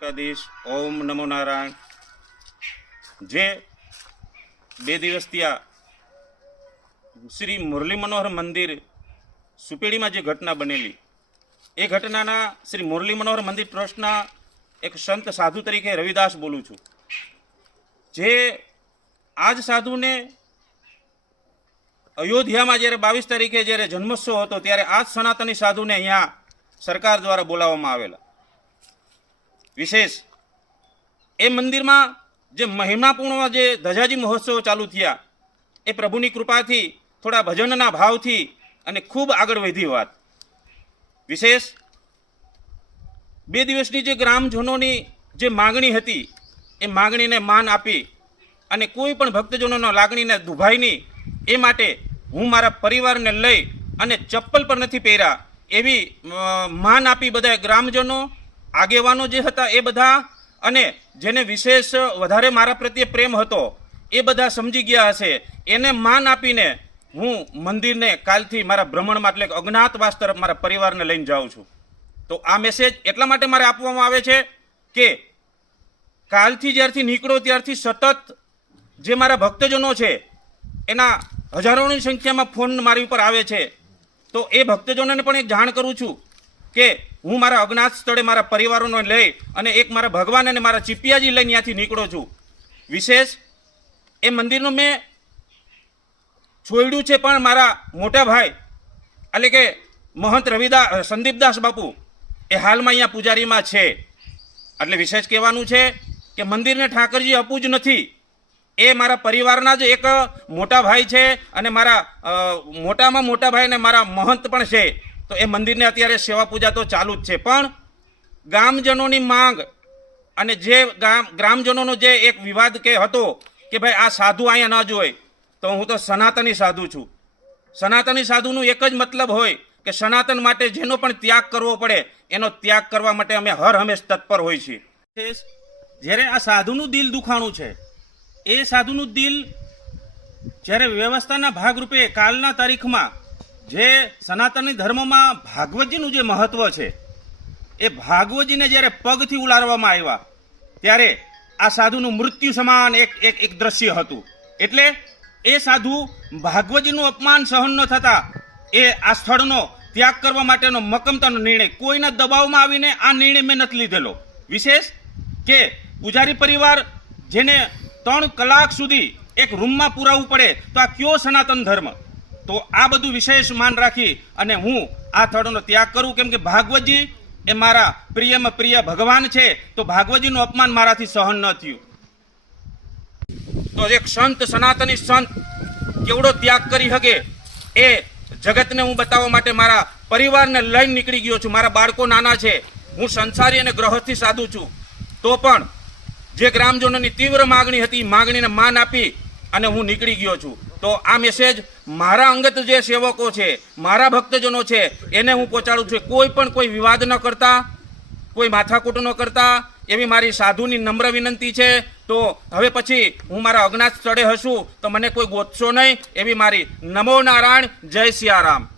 દ્વારકાધીશ ઓમ નમો નારાયણ। જે 2 દિવસથી આ શ્રી મુરલી મનોહર મંદિર સુપેડીમાં જે ઘટના બનેલી એ ઘટનાના શ્રી મુરલી મનોહર મંદિર ટ્રસ્ટના એક સંત સાધુ તરીકે રવિદાસ બોલું છું। જે આજ સાધુને અયોધ્યામાં જ્યારે 22 તારીખે જ્યારે જન્મોત્સવ હતો ત્યારે આજ સનાતની સાધુને અહીંયા સરકાર દ્વારા બોલાવવામાં આવેલા। વિશેષ એ મંદિરમાં જે મહિમાપૂર્ણ જે ધજાજી મહોત્સવ ચાલુ થયા એ પ્રભુની કૃપાથી થોડા ભજનના ભાવથી અને ખૂબ આગળ વધી વાત। વિશેષ 2 દિવસની જે ગ્રામજનોની જે માગણી હતી એ માગણીને માન આપી અને કોઈ પણ ભક્તજનોના લાગણીને દુભાઈ નહીં એ માટે હું મારા પરિવારને લઈ અને ચપ્પલ પર નથી પહેર્યા એવી માન આપી બધા ગ્રામજનો આગેવાનો જે હતા એ બધા અને જેને વિશેષ વધારે મારા પ્રત્યે પ્રેમ હતો એ બધા સમજી ગયા હશે એને માન આપીને હું મંદિરને કાલથી મારા ભ્રમણમાં એટલે અજ્ઞાતવાસ તરફ મારા પરિવારને લઈને જાઉં છું। તો આ મેસેજ એટલા માટે મારે આપવામાં આવે છે કે કાલથી જ્યારથી નીકળો ત્યારથી સતત જે મારા ભક્તજનો છે એના હજારોની સંખ્યામાં ફોન મારી ઉપર આવે છે। તો એ ભક્તજનોને પણ એક જાણ કરું છું કે હું મારા અજ્ઞાત સ્થળે મારા પરિવારોને લઈ અને એક મારા ભગવાન અને મારા ચીપિયાજી લઈને ત્યાંથી નીકળો છું। વિશેષ એ મંદિરનું મેં છોડ્યું છે પણ મારા મોટા ભાઈ એટલે કે મહંત સંદીપદાસ બાપુ એ હાલમાં અહીંયા પૂજારીમાં છે। એટલે વિશેષ કહેવાનું છે કે મંદિરને ઠાકરજી આપવું જ નથી, એ મારા પરિવારના જ એક મોટા ભાઈ છે અને મારા મોટામાં મોટા ભાઈ અને મારા મહંત પણ છે। તો એ મંદિરને અત્યારે સેવા પૂજા તો ચાલુ જ છે પણ ગામજનોની માંગ અને જે ગ્રામજનોનો જે એક વિવાદ કે હતો કે ભાઈ આ સાધુ અહીંયા ન જોઈ તો હું તો સનાતની સાધુ છું। સનાતની સાધુનું એક જ મતલબ હોય કે સનાતન માટે જેનો પણ ત્યાગ કરવો પડે એનો ત્યાગ કરવા માટે અમે હર હંમેશ તત્પર હોય છીએ। જ્યારે આ સાધુનું દિલ દુખાણું છે એ સાધુનું દિલ જ્યારે વ્યવસ્થાના ભાગરૂપે કાલના તારીખમાં જે સનાતની ધર્મમાં ભાગવતજીનું જે મહત્વ છે એ ભાગવતજીને જ્યારે પગથી ઉલારવામાં આવ્યા ત્યારે આ સાધુનું મૃત્યુ સમાન એક દ્રશ્ય હતું। એટલે એ સાધુ ભાગવતજીનું અપમાન સહન ન થતા એ આ સ્થળનો ત્યાગ કરવા માટેનો મક્કમતાનો નિર્ણય કોઈના દબાવમાં આવીને આ નિર્ણય મેં નથી લીધેલો। વિશેષ કે પૂજારી પરિવાર જેને 3 કલાક સુધી એક રૂમમાં પુરાવવું પડે તો આ કયો સનાતન ધર્મ। તો આ બધું વિશેષ માન રાખી અને હું આ સ્થળનો ત્યાગ કરું કેમ કે ભાગવતજી એ મારા પ્રિયમાં પ્રિય ભગવાન છે તો ભાગવતજીનું અપમાન મારાથી સહન ન થયું। તો એક સંત સનાતની સંત કેવડો ત્યાગ કરી શકે એ જગતને હું બતાવવા માટે મારા પરિવારને લઈને નીકળી ગયો છું। મારા બાળકો નાના છે, હું સંસારી અને ગ્રહસ્થી સાધુ છું તો પણ જે ગ્રામજનોની તીવ્ર માગણી હતી માગણીને માન આપી અને હું નીકળી ગયો છું। તો આ મેસેજ મારા અંગત જે સેવકો છે મારા ભક્તજનો છે એને હું પહોંચાડું છું। કોઈ પણ કોઈ વિવાદ ન કરતા, કોઈ માથાકૂટ ન કરતા એવી મારી સાધુની નમ્ર વિનંતી છે। તો હવે પછી હું મારા અજ્ઞાત સ્થળે હશું તો મને કોઈ ગોતશો નહીં એવી મારી નમો નારાયણ, જય સિયારામ।